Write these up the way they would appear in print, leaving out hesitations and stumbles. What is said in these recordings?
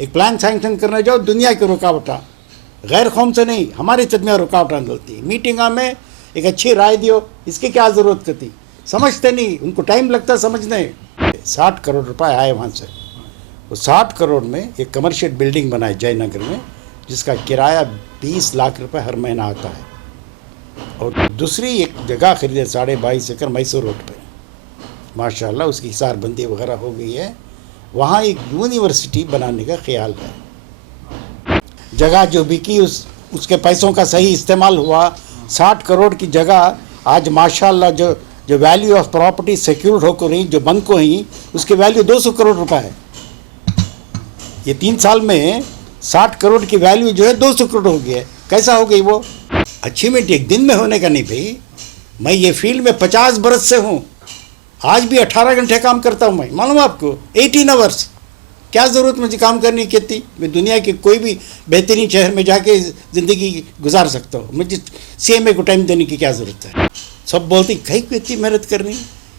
ایک plan sanction کرنے جاؤ دنیا کی رکاوٹاں غیر قوم سے نہیں ہمارے چدمیا رکاوٹاں غلطی میٹنگاں میں ایک اچھی رائے دیو اس کی کیا ضرورت تھی سمجھتے نہیں ان کو ٹائم لگتا سمجھنے 60 کروڑ روپے آئے وہاں سے وہ 60 کروڑ میں ایک کمرشل بلڈنگ بنائے جے نگر میں جس کا کرایہ 20 لاکھ روپے ہر مہینہ آتا ہے اور دوسری ایک جگہ خریدے 22.5 ایکڑ میسور روڈ پہ ماشاء اللہ اس کی حصار بندی وغیرہ ہو گئی ہے وہاں ایک یونیورسٹی بنانے کا خیال ہے جگہ جو بکی اس کے پیسوں کا صحیح استعمال ہوا 60 کروڑ کی جگہ آج ماشاء اللہ جو ویلیو آف پراپرٹی سیکیورڈ ہو کو رہی جو بند کو ہیں اس کی ویلیو 200 کروڑ روپے ہے یہ 3 سال میں 60 کروڑ کی ویلیو جو ہے 200 کروڑ ہو گئی ہے کیسا ہو گئی وہ اچیومنٹ ایک دن میں ہونے کا نہیں بھائی میں یہ فیلڈ میں 50 برس سے ہوں آج بھی 18 گھنٹے کام کرتا ہوں میں معلوم آپ کو 18 آورس کیا ضرورت مجھے کام کرنے کی تھی میں دنیا کے کوئی بھی بہترین شہر میں جا کے زندگی گزار سکتا ہوں مجھے سی ایم اے کو ٹائم دینے کی کیا ضرورت ہے سب بولتی کہیں کو اتنی محنت کرنی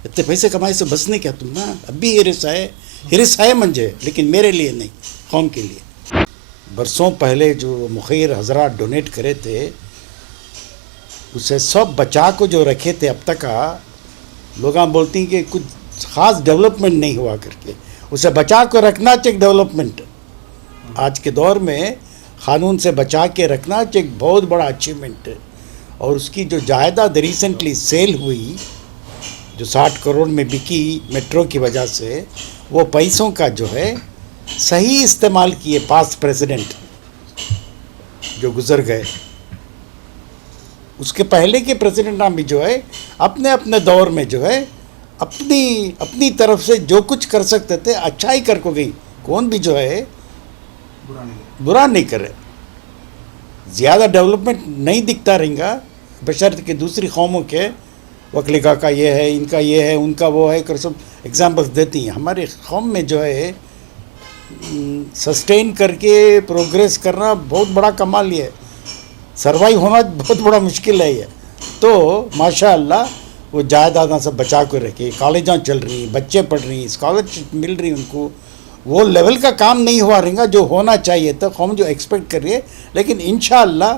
اتنے پیسے کمائے سے بسنے کیا تم نا اب بھی ہرس ہے منجے لیکن میرے لیے نہیں قوم کے لیے برسوں پہلے جو مخیر حضرات ڈونیٹ کرے تھے اسے سب بچا کو جو رکھے تھے اب تک لوگاں بولتی ہیں کہ کچھ خاص ڈیولپمنٹ نہیں ہوا کر کے اسے بچا کو رکھنا چاہیے ڈیولپمنٹ آج کے دور میں قانون سے بچا کے رکھنا چاہیے بہت بڑا اچیومنٹ ہے اور اس کی جو جائیداد ریسنٹلی سیل ہوئی جو 60 کروڑ میں بکی میٹرو کی وجہ سے وہ پیسوں کا جو ہے صحیح استعمال کیے پاسٹ پریزیڈنٹ جو گزر گئے اس کے پہلے کے پریزیڈنٹ بھی جو ہے اپنے دور میں جو ہے اپنی طرف سے جو کچھ کر سکتے تھے اچھا ہی کر کو گئی کون بھی جو ہے برا نہیں کرے زیادہ ڈیولپمنٹ نہیں دکھتا رہیں گا بشرط کہ دوسری قوموں کے وکلیگا کا یہ ہے ان کا یہ ہے ان کا وہ ہے کر سب ایگزامپلس دیتی ہیں ہمارے قوم میں جو ہے سسٹین کر کے پروگریس کرنا بہت بڑا کمال یہ ہے سروائیو ہونا بہت بڑا مشکل ہے یہ تو ماشاء اللہ وہ جائیداداں سب بچا کے رکھے کالجاں چل رہی بچے پڑھ رہی اسکالرشپ مل رہی ان کو وہ لیول کا کام نہیں ہوا رہیں گا جو ہونا چاہیے تھا قوم جو ایکسپیکٹ کر رہی ہے لیکن انشاءاللہ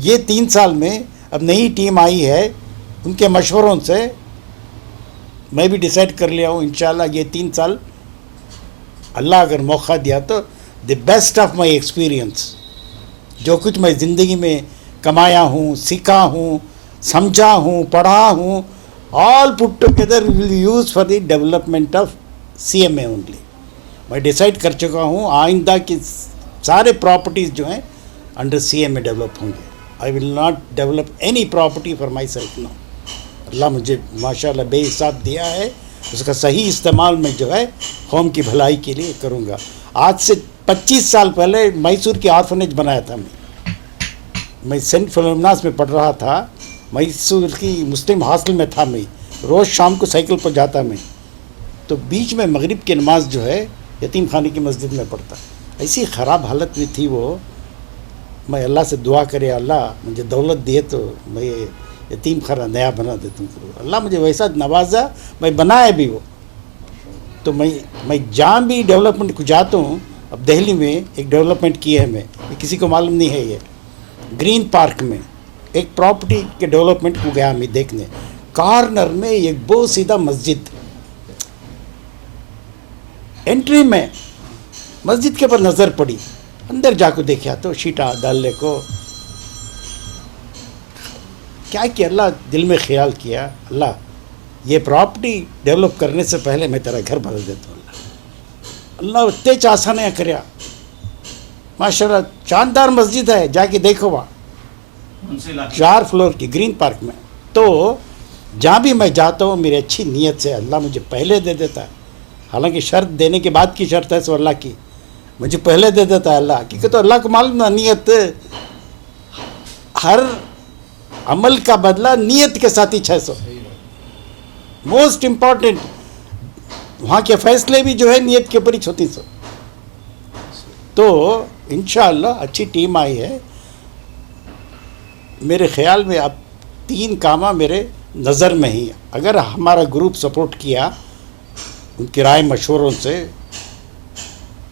یہ 3 سال میں اب نئی ٹیم آئی ہے ان کے مشوروں سے میں بھی ڈیسائیڈ کر لیا ہوں انشاءاللہ یہ 3 سال اللہ اگر موقع دیا تو the best of my experience جو کچھ میں زندگی میں کمایا ہوں سیکھا ہوں سمجھا ہوں پڑھا ہوں all put together will use for the development of CMA M اے اونلی میں ڈیسائیڈ کر چکا ہوں آئندہ کی سارے پراپرٹیز جو ہیں انڈر سی ایم اے ڈیولپ ہوں گے I will not develop any property for myself no Allah مجھے ماشاء اللہ بے حساب دیا ہے اس کا صحیح استعمال میں جو ہے قوم کی بھلائی کے لیے کروں گا آج سے 25 سال پہلے میسور کی آرفنیج بنایا تھا میں سینٹ فلومناس میں پڑھ رہا تھا میسور کی مسلم ہاسٹل میں تھا میں روز شام کو سائیکل پر جاتا میں تو بیچ میں مغرب کی نماز جو ہے یتیم خانے کی مسجد میں پڑھتا ایسی خراب حالت میں تھی وہ میں اللہ سے دعا کرے اللہ مجھے دولت دیے تو میں یتیم خانہ نیا بنا دیتا ہوں اللہ مجھے ویسا نوازا میں بنایا بھی وہ تو میں جہاں بھی ڈیولپمنٹ کو جاتا ہوں اب دہلی میں ایک ڈیولپمنٹ کی ہے میں کسی کو معلوم نہیں ہے یہ گرین پارک میں ایک پراپرٹی کے ڈیولپمنٹ کو گیا میں دیکھنے کارنر میں ایک بہت سیدھا مسجد انٹری میں مسجد کے پر نظر پڑی اندر جا کو دیکھا تو شیٹا ڈالنے کو کیا کہ اللہ دل میں خیال کیا اللہ یہ پراپرٹی ڈیولپ کرنے سے پہلے میں تیرا گھر بدل دیتا ہوں اللہ اتنے چاسانیاں کریا ماشاء اللہ شاندار مسجد ہے جا کے دیکھو وہاں 4 فلور کی گرین پارک میں تو جہاں بھی میں جاتا ہوں میری اچھی نیت سے اللہ مجھے پہلے دے دیتا ہے حالانکہ شرط دینے کے بعد کی شرط ہے سو اللہ کی مجھے پہلے دے دیتا ہے اللہ کیونکہ تو اللہ کو معلوم نہ نیت ہر عمل کا بدلہ نیت کے ساتھ ہی 600 موسٹ امپورٹنٹ وہاں کے فیصلے بھی جو ہے نیت کے اوپر ہی 3600 تو انشاءاللہ اچھی ٹیم آئی ہے میرے خیال میں اب 3 کامہ میرے نظر میں ہی اگر ہمارا گروپ سپورٹ کیا ان کی رائے مشوروں سے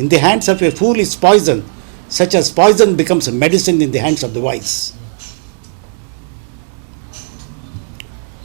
in the hands of a fool is poison such as poison becomes a medicine in the hands of the wise